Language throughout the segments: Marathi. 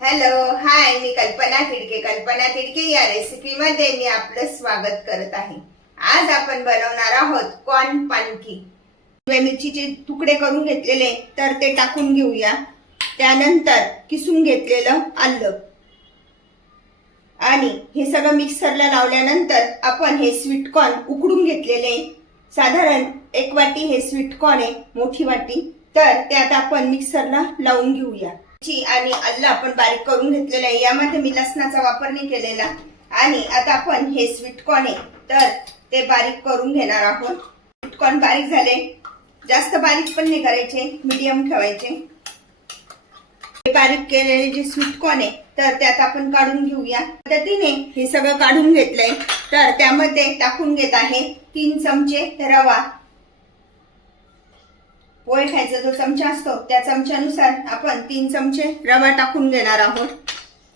हॅलो हाय मी कल्पना तिडके कल्पना तिडके या रेसिपी मध्ये मी आपलं स्वागत करत आहे. आज आपण बनवणार आहोत कॉर्न पानकी हिरव्या मिरचीचे तुकडे करून घेतलेले तर ते टाकून घेऊया. त्यानंतर किसून घेतलेलं आलं. आणि हे सगळं मिक्सरला लावल्यानंतर आपण हे स्वीट कॉर्न उकडून घेतलेले. साधारण एक वाटी हे स्वीट कॉर्न आहे मोठी वाटी. तर त्यात आपण मिक्सरला लावून घेऊया. आणि आलं आपण बारीक करून घेतलेलं आहे. यामध्ये मी लसणाचा वापर नाही केलेला. आणि आता आपण हे स्वीट कॉर्न आहे तर ते बारीक करून घेणार आहोत. स्वीट कॉर्न बारीक झाले. जास्त बारीक पण नाही करायचे मीडियम ठेवायचे. हे बारीक केलेले जे स्वीट कॉर्न आहे तर त्यात आपण काढून घेऊया. पद्धतीने हे सगळं काढून घेतलंय. तर त्यामध्ये टाकून घेत आहे तीन चमचे रवा. पोहे खायचा जो चमचा असतो त्या चमच्यानुसार आपण तीन चमचे रवा टाकून घेणार आहोत.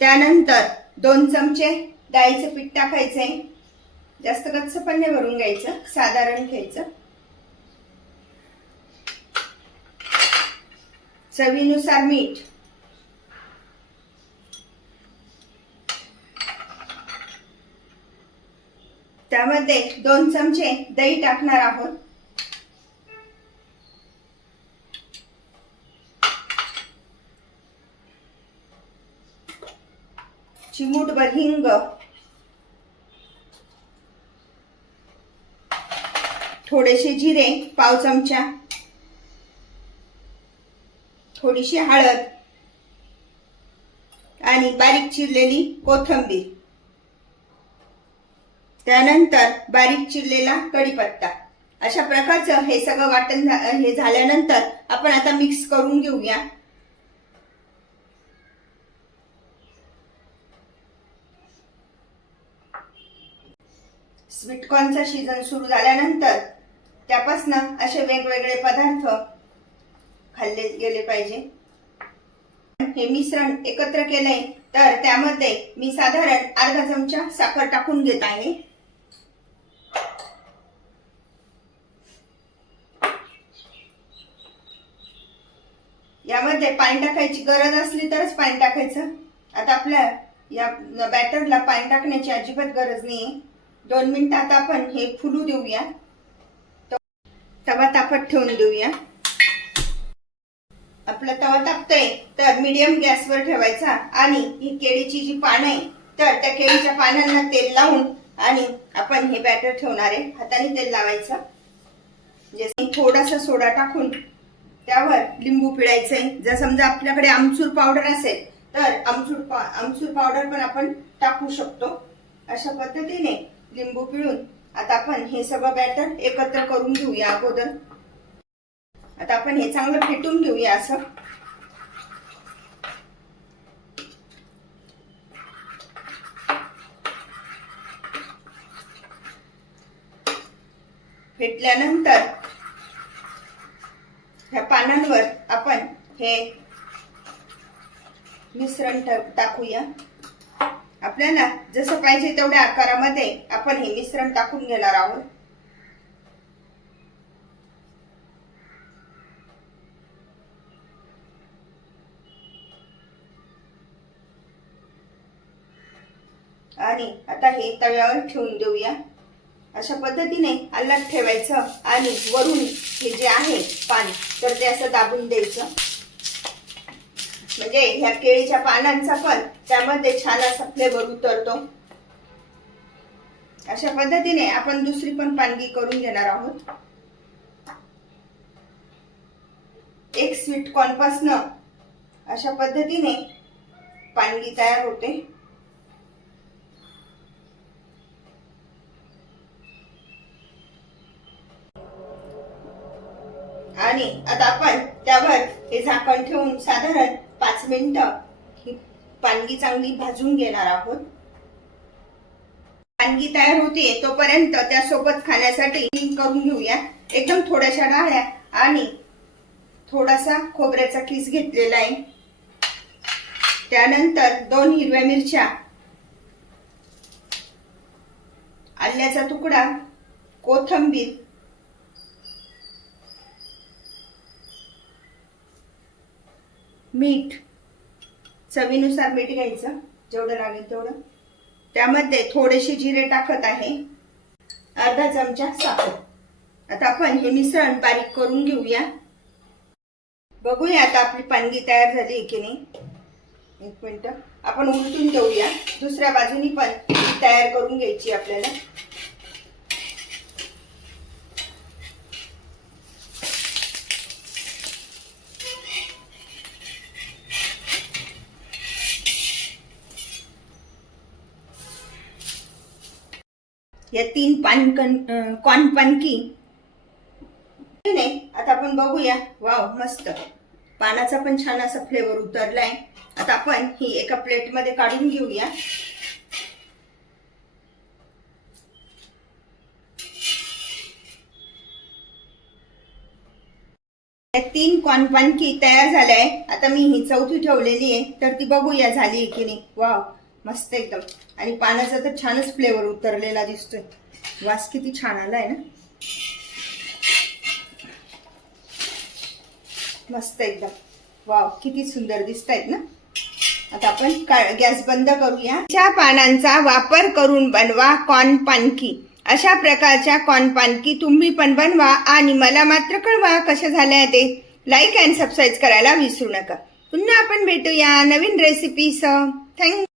त्यानंतर दोन चमचे डाळीचं पीठ टाकायचंय. जास्त कच्च पण नाही भरून घ्यायचं साधारण घ्यायचं. चवीनुसार मीठ. त्यामध्ये दोन चमचे दही टाकणार आहोत. चिमूटभर हिंग थोडेसे जिरे पाव चमचा. थोडीशी हळद. आणि बारीक चिरलेली कोथंबीर. त्यानंतर बारीक चिरलेला कढीपत्ता. अशा प्रकारचं हे सगळं वाटण हे झाल्यानंतर आपण आता मिक्स करून घेऊया. स्वीटकॉर्नचा सीझन सुरू झाल्यानंतर त्यापासनं असे वेगवेगळे पदार्थ खाल्ले गेले पाहिजे. हे मिश्रण एकत्र केले तर त्यामध्ये मी साधारण अर्धा चमचा साखर टाकून घेत आहे. यामध्ये पाणी टाकायची गरज असली तरच पाणी टाकायचं. आता आपल्या या बॅटरला पाणी टाकण्याची अजिबात गरज नाहीये. दोन मिनिटात आपण हे फुलू देऊया. तवा तापत ठेवून देऊया. आपला तवा तापतोय तर मिडियम गॅसवर ठेवायचा आणि ही केळीची जी पानं आहे तर त्या केळीच्या पानांना तेल लावून आणि आपण हे बॅटर ठेवणार आहे. हाताने तेल लावायचं. जसं थोडासा सोडा टाकून त्यावर लिंबू पिळायचंय. जर समजा आपल्याकडे आमचूर पावडर असेल तर आमचूर पा आमचूर पावडर पण आपण टाकू शकतो. अशा पद्धतीने लिंबू पिळून आता आपण हे सगळं बॅटर एकत्र करून घेऊया अगोदर. आता आपण हे चांगलं फेटून घेऊया असं. फेटल्यानंतर ह्या पानांवर आपण हे मिश्रण टाकूया. आपल्याला जसं पाहिजे तेवढ्या आकारामध्ये आपण हे मिश्रण टाकून घेणार आहोत. आणि आता हे तव्यावर ठेवून देऊया. अशा पद्धतीने अलग ठेवायचं आणि वरून हे जे आहे पाणी तर ते असं दाबून द्यायचं. म्हणजे ह्या केळीच्या पानांचा पण त्यामध्ये छान असा फ्लेवर उतरतो. अशा पद्धतीने आपण दुसरी पण पानगी करून घेणार आहोत. एक स्वीट कॉर्न अशा पद्धतीने पानगी तयार होते. आणि आता आपण त्यावर हे झाकण ठेवून साधारण पाच मिनिटं ही पानगी चांगली भाजून घेणार आहोत. पानगी तयार होते तोपर्यंत त्यासोबत खाण्यासाठी करून घेऊया. एकदम थोड्याशा डाळ्या आणि थोडासा खोबऱ्याचा किस घेतलेला आहे. त्यानंतर दोन हिरव्या मिरच्या आल्याचा तुकडा कोथंबीर मीठ चवीनुसार मीठ घ्यायचं जेवढं लागेल तेवढं. त्यामध्ये थोडेसे जिरे टाकत आहे. अर्धा चमचा साखर. आता आपण हे मिश्रण बारीक करून घेऊया. बघूया आता आपली पानगी तयार झाली आहे की नाही. एक मिनटं. आपण उलटून देऊया दुसऱ्या बाजूनी पण तयार करून घ्यायची आपल्याला. या तीन पान कण पानकी. नाही आता आपण बघूया. वाव मस्त. पानाचा पण छान असा फ्लेवर उतरलाय. आता आपण ही एका प्लेटमध्ये काढून घेऊया. तीन कॉन पानकी तयार झालाय आता मी ही चौथी ठेवलेली आहे. तर ती बघूया झाली की नाही. वाव. मस्त एकदम. आणि पानाचा तर छानच फ्लेवर उतरलेला दिसतोय. वास किती छान आलाय ना? मस्त एकदम. वाव किती सुंदर दिसत आहेत ना? आता आपण का- गॅस बंद करूया. च्या पानांचा वापर करून बनवा कॉर्न पानकी. अशा प्रकारच्या कॉर्न पानकी तुम्ही पण बनवा आणि मला मात्र कळवा कशा झाल्या ते. लाईक अँड सबस्क्राईब करायला विसरू नका. पुन्हा आपण भेटूया नवीन रेसिपीसह थँक्यू